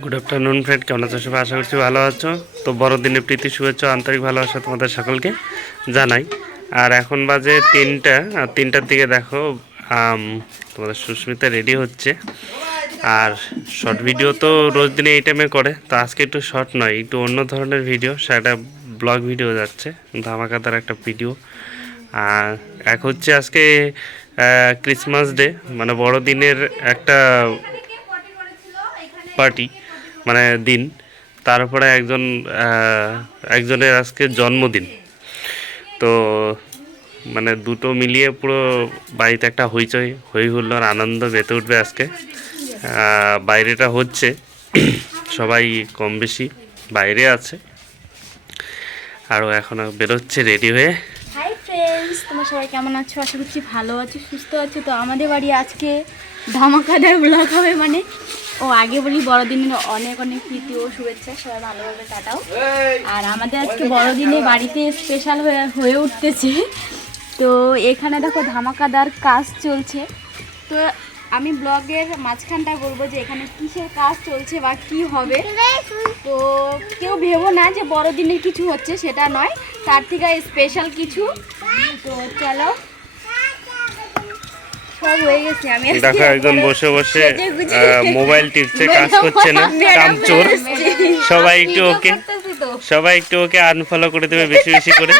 Good afternoon friend, কেমন আছো সবাই? আশা করছি ভালো আছো। তো বড়দিনের প্রীতি শুভেচ্ছা, আন্তরিক ভালোবাসা তোমাদের সকলকে জানাই। আর এখন বাজে 3টা, আর 3টার দিকে দেখো তোমাদের সুস্মিতা রেডি হচ্ছে। আর শর্ট ভিডিও তো রোজ দিনে এই টাইমে করে, তো আজকে একটু শর্ট নয়, একটু অন্য ধরনের ভিডিও, সেটা ব্লগ ভিডিও যাচ্ছে, ধামাকাদার একটা ভিডিও। আর এক হচ্ছে আজকে ক্রিসমাস ডে, মানে বড়দিনের একটা পার্টি, মানে দিন। তারপরে একজনের আজকে জন্মদিন। তো মানে দুটো মিলিয়ে পুরো বাড়িতে একটা হইচই হই হুল্লোড় আনন্দ মেতে উঠবে আজকে। বাইরেটা হচ্ছে সবাই কম বেশি বাইরে আছে, আরও এখনও বেরোচ্ছে রেডি হয়ে। হাই ফ্রেন্ডস, তোমরা সবাই কেমন আছো? আশা করছি ভালো আছো, সুস্থ আছো। তো আমাদের বাড়ি আজকে ধামাকাদার ব্লগ হবে। মানে আগে বলি বড়দিনের অনেক অনেক প্রীতি ও শুভেচ্ছা, সবাই ভালোভাবে কাটাও। আর আমাদের আজকে বড়দিনে বাড়িতে স্পেশাল হয়ে উঠতেছে। তো এখানে দেখো ধামাকাদার কাজ চলছে। তো আমি ব্লগের মাঝখানটা বলবো যে এখানে কিসের কাজ চলছে বা কি হবে। তো কেউ ভেবো না যে বড়দিনের কিছু হচ্ছে, সেটা নয়, তার থেকে স্পেশাল কিছু। তো চলো, সব হয়ে গেছে। আমি দেখো একজন বসে বসে মোবাইল টিপছে, কাজ করছে না, কামচোর। সবাই একটু ওকে আনফলো করে দেবে বেশি বেশি করে।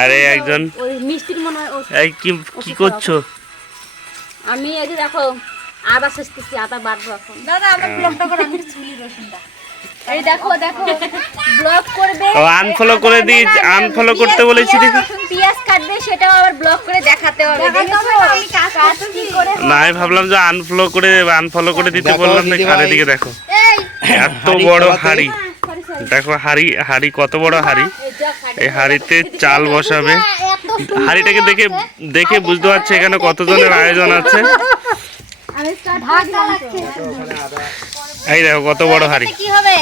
আরে একজন এই কি করছো? আমি এই যে দেখো আদা শেষতেছি, আদা বাটবো এখন। দাদা আমার ব্লগটা করো, আমি চুলি রসুনটা এই দেখো ব্লগ করবে। ও আনফলো করে দি, আনফলো করতে বলেছি দেখো। পেঁয়াজ কাটবে, সেটাও আবার ব্লগ করে দেখাতে হবে। আমি কাজ কি করে না, আমি ভাবলাম যে আনফলো করে দিতে বললাম না। আরে দিকে দেখো, এত বড় হাড়ি। দেখো হাড়ি কত বড় হাড়ি। এই হাড়িতে চাল বসাবে। হাড়িটাকে দেখে বুঝতে পারছে এখানে কতজনের আয়োজন আছে। এই দেখো কত বড় হাড়ি। কি হবে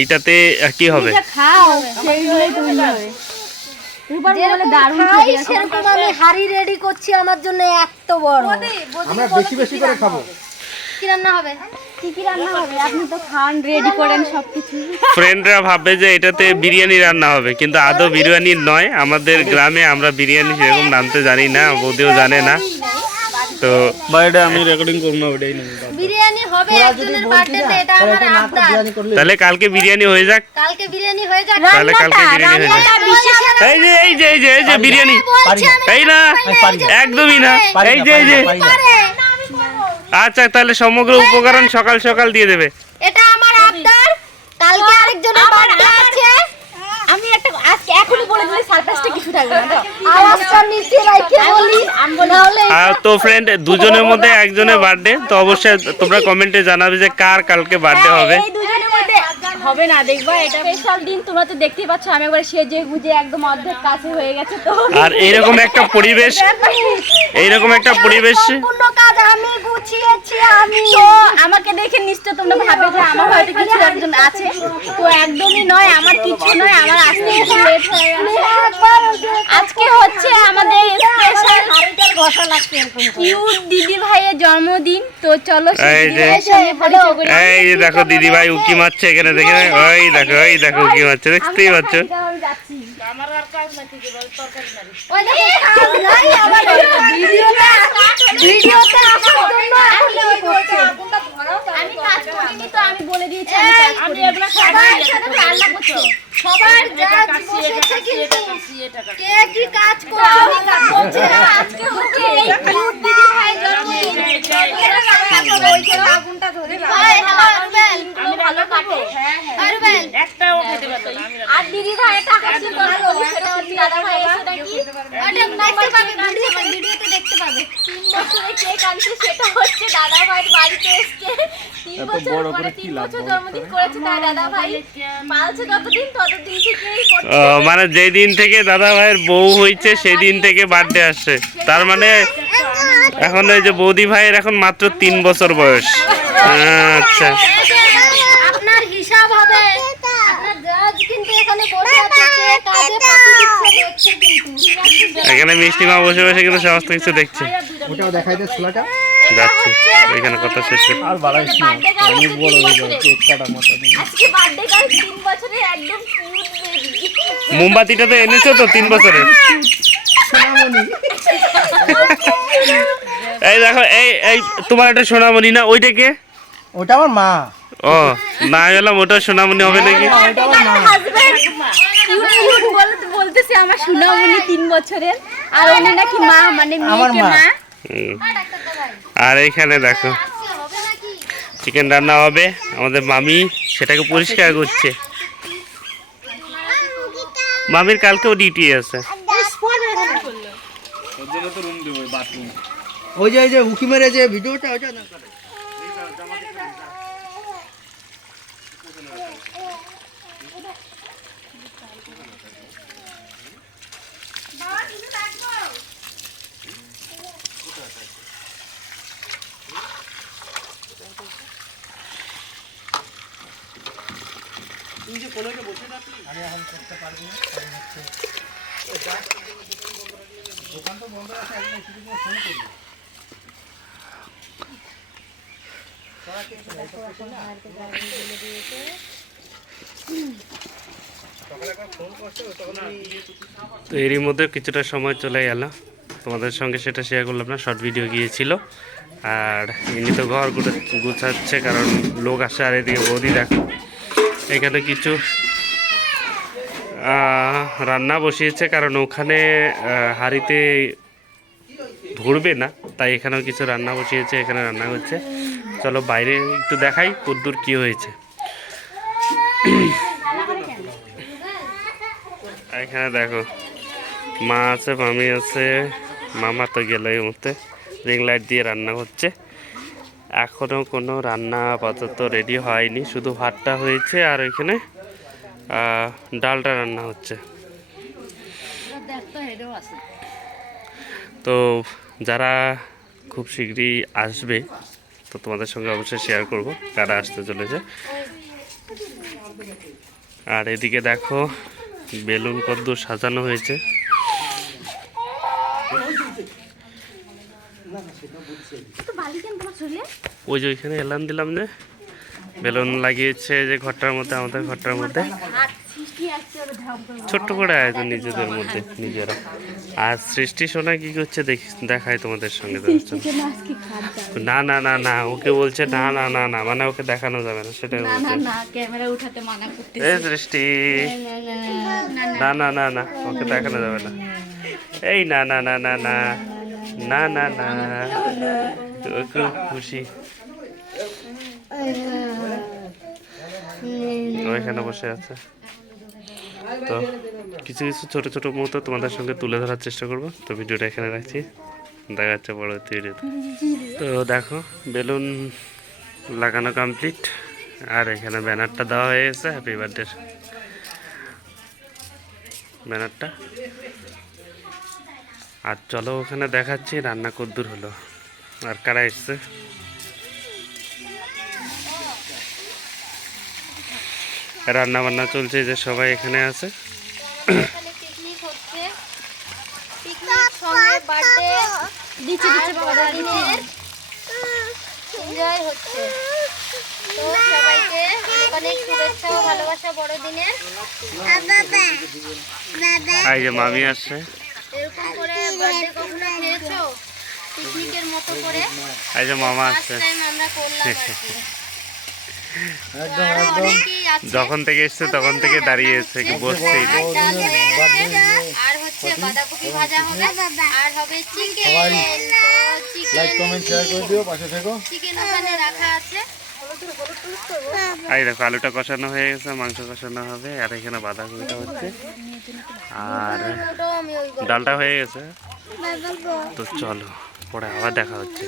এইটাতে? কি হবে? খাও সেইগুলোই তুমি হবে। সেরকম আমি হাড়ি রেডি করছি আমার জন্য এত বড়। আমরা বেশি বেশি করে খাবো। কি রান্না হবে? কি রান্না হবে? আপনি তো খান, রেডি করেন সবকিছু। ফ্রেন্ডরা ভাবে যে এটাতে বিরিয়ানি রান্না হবে, কিন্তু আদৌ বিরিয়ানি নয়। আমাদের গ্রামে আমরা বিরিয়ানি সেরকম নামতে জানি না, বৌদিও জানে না। তো বাইরে আমি রেকর্ডিং করব না, ওটাই নেই। বিরিয়ানি হবে একজনের বার্থডেতে, এটা আমার আবদার। তাহলে কালকে বিরিয়ানি হয়ে যাক। কালকে বিরিয়ানি হয়ে যাক। তাহলে কালকে বিরিয়ানি হয়ে যাক। এই যে বিরিয়ানি। এই না, একদমই না। এই যে আচ্ছা, তাহলে সমগ্র উপকরণ সকাল সকাল দিয়ে দেবে। এটা আমার আবদার। কালকে আরেকজনের বার্থডে আছে। আমি একটা আজকে এখনই বলে দিলে সারপ্রাইজটা কিছু থাকবে না। আওয়াজটা নিচে রাখে বলি, না হলে। তো ফ্রেন্ড, দুজনের মধ্যে একজনের বার্থডে, তো অবশ্যই তোমরা কমেন্টে জানাবে যে কার কালকে বার্থডে হবে। এই দুজনের মধ্যে হবে না, দেখবা এটা স্পেশাল দিন। তোমরা তো দেখতেই পাচ্ছ আমি একবার সেজে গুজে একদম অর্ধেক কাছে হয়ে গেছে। তো আর এইরকম একটা পরিবেশ সম্পূর্ণ কাজ আমি গুছিয়েছি। আমি তো আমাকে দেখে নিশ্চয় তোমরা ভাবে যে আমার হয়তো কিছু একজন আছে, তো একদমই নয়, আমার কিছু নয়। আমার আসতে একটু লেট হয়ে গেছে। আজকে হচ্ছে আমাদের স্পেশাল ঘষা লাগছে কিউট দিদি ভাইয়ের জন্মদিন। তো চলো এই যে দেখো দিদি ভাই উকি মারছে এখানে, দেখে ওই দেখো উকি মারছে, দেখতেই পাচ্ছ। আমার আর কাজ না, ঠিক আছে তরকারি নাড়ি। ওই দেখো কাজ নাই আমার ভিডিওতে আসার জন্য আগুনটা ধরাও। আমি কাজ করিনি, তো আমি বলে দিয়েছি আমি এগুলা সবার সাথে রান্না করছি। সবার কাজ বসেছে, কিন্তু কে কি কাজ করে আমি কাজ করছি না। আজকে হচ্ছে এই কিউট দিদি ভাই জন্মদিন, এরা রান্না করবে। ওইখানে আগুনটা ধরে আমি ভালো কাটে। হ্যাঁ রুবেল একটাও খেতে পারতো না। আর দিদি ভাই টাকা ছিল তো সেটা হচ্ছে দাদা ভাই এসে নাকি ওটা দেখতে পাবে, ভিডিওতে দেখতে পাবে। 3 বছরের কেক আনছে, সেটা হচ্ছে দাদা ভাইয়ের বাড়িতে এসে 3 বছর পরে 3 বছর জন্মদিন করেছে তার দাদা ভাই। পালছে ততদিন থেকেই করছে। মানে যেই দিন থেকে দাদা ভাইয়ের বউ হয়েছে সেই দিন থেকে বার্থডে আসছে। তার মানে এখন ওই যে বৌদি ভাইয়ের এখন মাত্র 3 বছর বয়স। আচ্ছা, আপনার হিসাব হবে। আপনার জাজ কিন্তু এখানে বসে আছে, কে কাজে ফাঁকি দিচ্ছে দেখছে। কিন্তু এখানে মিষ্টি মা বসে বসে কিন্তু সমস্ত কিছু দেখছে। ওটাও দেখাই দে ছোলাটা। যাচ্ছি এখানে কথা শেষ করি। আর বাড়াইস না, অনেক বড় হয়ে যাবে কেক কাটা মতো নেই। আজকে বার্থডে গার্ল 3 বছরের একদম কিউট বেবি। মোমবাতিটা তো এনেছো তো 3 বছরের। এই দেখো, এই এই তোমার একটা সোনামণি না, ওইটা কে? ওটা আমার মা। ও না, গেলাম ওটা সোনামণি হবে নাকি। ওটা আমার মা। হাজবেন্ড কিউট বলতেছে আমার সোনামণি 3 বছরের, আর উনি নাকি মা, মানে আমার মেয়েকে মা। মা। হুম। আর এইখানে দেখো চিকেন রান্না হবে, আমাদের মামি সেটাকে পরিষ্কার করছে। মামির কালকেও ডিউটি আছে। ওই যে উকি মেরে যে ভিডিওটা ওটা না করে। আমি এখন করতে পারবো না, কারণ হচ্ছে দোকান তো বন্ধ আছে, একদম শুধু ফোন করবো। তো এরই মধ্যে কিছুটা সময় চলে গেল, তোমাদের সঙ্গে সেটা শেয়ার করলাম না, শর্ট ভিডিও গিয়েছিল। আর ইনি তো ঘর গুছাচ্ছে, কারণ লোক আসে। আর এদিকে বৌদি দেখো এখানে কিছু রান্না বসিয়েছে, কারণ ওখানে হাঁড়িতে ধরবে না, তাই এখানেও কিছু রান্না বসিয়েছে, এখানে রান্না করছে। চলো বাইরে একটু দেখাই কদ্দূর কি হয়েছে। এখানে দেখো মা আছে, মামি আছে, মামা তো গেল এই মুহূর্তে। রিং লাইট দিয়ে রান্না হচ্ছে, এখনও কোনো রান্না আপাতত রেডি হয়নি, শুধু ভাতটা হয়েছে আর এখানে ডালটা রান্না হচ্ছে। তো যারা খুব শীঘ্রই আসবে, তো তোমাদের সঙ্গে অবশ্যই শেয়ার করব কারা আসতে চলেছে। আর এদিকে দেখো বেলুন কদ্দূর সাজানো হয়েছে। ওই যে ওইখানে এলাম দিলাম যে বেলুন লাগিয়েছে যে ঘরটার মধ্যে, আমাদের ঘরটার মধ্যে ছোট্ট করে আয়োজন নিজেদের মধ্যে নিজেরা। আর সৃষ্টি সোনা কি করছে দেখায় তোমাদের সঙ্গে। না না না না, ওকে বলছে না না না না, মানে ওকে দেখানো যাবে না, সেটা বলছে। এ সৃষ্টি, না না না না, ওকে দেখানো যাবে না। এই না না না না না না না না, খুব খুশি ওইখানে বসে আছে। তো কিছু কিছু ছোট ছোট মুহূর্ত তোমাদের সঙ্গে তুলে ধরার চেষ্টা করব। তো ভিডিওটা এখানে রাখছি, দেখা যাচ্ছে বড় ভিডিওতে। তো দেখো বেলুন লাগানো কমপ্লিট, আর এখানে ব্যানারটা দেওয়া হয়ে গেছে, হ্যাপি বার্থডে ব্যানারটা। আর চলো ওখানে দেখাচ্ছি রান্না কদ্দূর হলো আর কারা এসছে। রান্না বান্না চলছে, যে সবাই এখানে আছে। পিকনিক হচ্ছে, পিকনিক সঙ্গে বার্থডে বড়দিনের এনজয় হচ্ছে। তো সবাইকে অনেক অনেক শুভেচ্ছা ও ভালোবাসা বড়দিনের। এই যে মামি আসছে। এরকম করে বার্থডে কখনো খেয়েছো পিকনিকের মতো করে? এই যে মামা ফার্স্ট আসছে। টাইম আমরা করলাম আর কি। একদম আরো একদম অনেকেই আছে। যখন থেকে এসছে তখন থেকে দাঁড়িয়ে এসছে, কি বসছেই না। আর ডাল হয়ে গেছে, আর হচ্ছে বাঁধাকপি ভাজা হবে, আর হবে চিকেন। লাইক কমেন্ট শেয়ার করে দিও, পাশে থেকো। চিকেন ওখানে রাখা আছে। এই দেখো আলুটা কষানো হয়ে গেছে, মাংস কষানো হবে, আর এখানে বাঁধাকপিটা হচ্ছে, আর ওটাও আমি ওই ডালটা হয়ে গেছে। তো চলো পরে আবার দেখা হচ্ছে।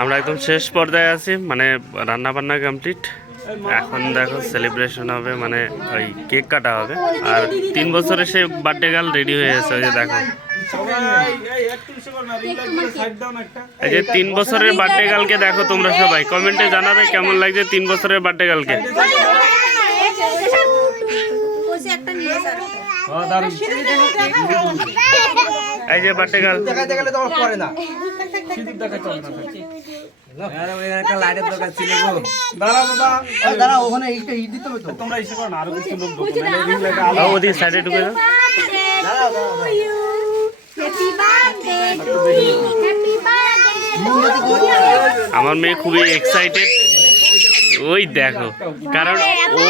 আমরা একদম শেষ পর্যায়ে আছি, মানে রান্না বান্না কমপ্লিট। এখন দেখো সেলিব্রেশন হবে, মানে ওই কেক কাটা হবে। আর 3 বছরে সে বার্থডে গার্ল রেডি হয়ে গেছে, ওই যে দেখো। এই যে 3 বছরের বার্থডে গার্লকে দেখো তোমরা সবাই, কমেন্টে জানাবে কেমন লাগছে 3 বছরের বার্থডে গার্লকে। দারুণ। এই যে বার্থডে গার্ল। দেখাইতে গেলে তো আমার পরে না। দাঁড়া বাবা, দাঁড়া ওখানে এইটা হিট দিতে হবে তো। তোমরা ইসে করো না, আরো কিছু লোক ঢোকো, নাহলে রিং লাইটে আলো। ওদিকে সাইডে ঢুকে যাও। Happy birthday to you, happy birthday. আমার মেয়ে খুবই এক্সাইটেড, ওই দেখো, কারণ ও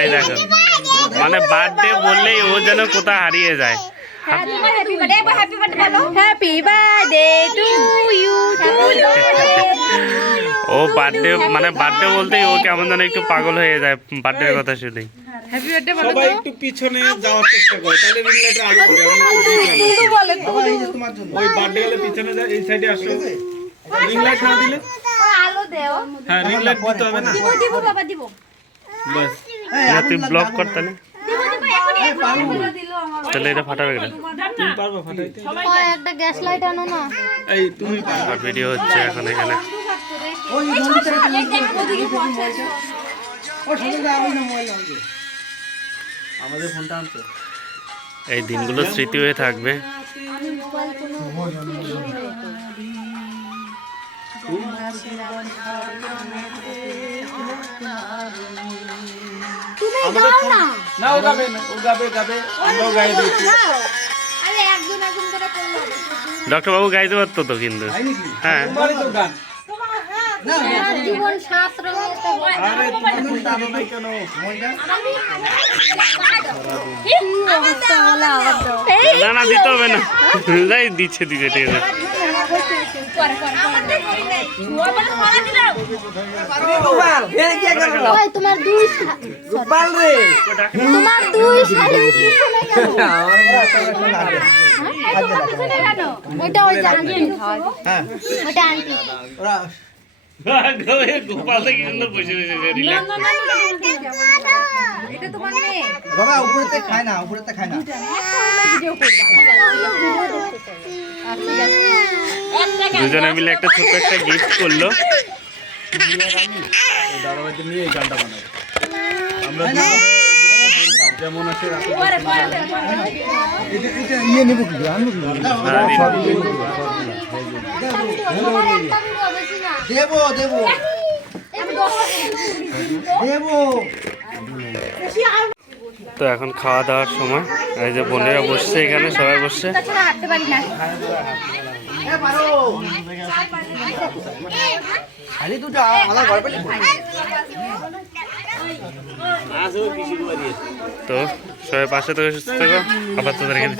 এই দেখো মানে বার্থডে বললেই ও যেন কোথাও হারিয়ে যায়। হ্যাপি বার্থডে, হ্যাপি বার্থডে বলো। হ্যাপি বার্থডে টু ইউ, ও বার্থডে মানে বার্থডে বলতেই ও কেমন যেন একটু পাগল হয়ে যায় বার্থডের কথা শুনেই। সবাই একটু পিছনে যাওয়ার চেষ্টা করে, তাহলে রিং লাইটে আলো পড়বে। আমি একটু দেখি বাবা, এই যে তোমার জন্য ওই বার্থডে গেলে পিছনে যায়, এই সাইডে আসো। রিং লাইট না দিলে আলো দেও। হ্যাঁ, রিং লাইট দিতে হবে না। দিব বাবা দিব। বাস তুই ব্লক কর তাহলে, দিব এখনই দিল আমার। তাহলে এটা ফাটাবে কেন? তুমি পারবে ফাটাইতে? একটা গ্যাস লাইট আনো না। এই তুমি পারবে। আর ভিডিও হচ্ছে এখন এখানে। ওই আমাদের ফোনটা আনতে। এই দিনগুলো স্মৃতি হয়ে থাকবে। তুমি দাও না। না, ও গাবে না, ও গাবে আমরাও গায়ে দিয়েছি। আরে একজন একজন করে করলে হবে। ডক্টর বাবু গাইতে পারতো তো কিন্তু। হ্যাঁ তোমারই তো গান। আমার জীবন সাত রঙের একটা হয়। আরে তোমার ফোনটা আনো নাই কেন? অবস্থা হলো আবার দাও। না না দিতে হবে না, যাই দিচ্ছে ঠিক আছে। ওই তোমার দুই গোপাল রে, তোমার দুই শাড়ি পিছনে কেন? পিছনে কেন? ওইটা ওই আন্টি খাওয়াবো। হ্যাঁ ওইটা আন্টি। ওরা গোপাল কি সুন্দর বসে রয়েছে। এটা তোমার মেয়ে। বাবা উপরেতে খায় না, উপরেতে খায় না। ভিডিও করবা। ঠিক আছে। দুজনে মিলে একটা ছোট্ট একটা গিফট করলো। দাদাবাইতে নিয়ে এই গানটা বানাবো আমরা। যেমন আছে এটা ইয়ে নেবো কি আনবো কি? তোমার একটা ভিডিও বেশি না। দেবো দেবো আমি 10 দেবো। তো এখন খাওয়া দাওয়ার সময়, এই যে বোনেরা বসছে এখানে, সবাই বসছে। তাছাড়া হাঁটতে পারি না। খালি দুটো আমার ঘর পেলে তো সবাই পাশে থেকে সুস্থ থেকো, আবার তোদের এখানে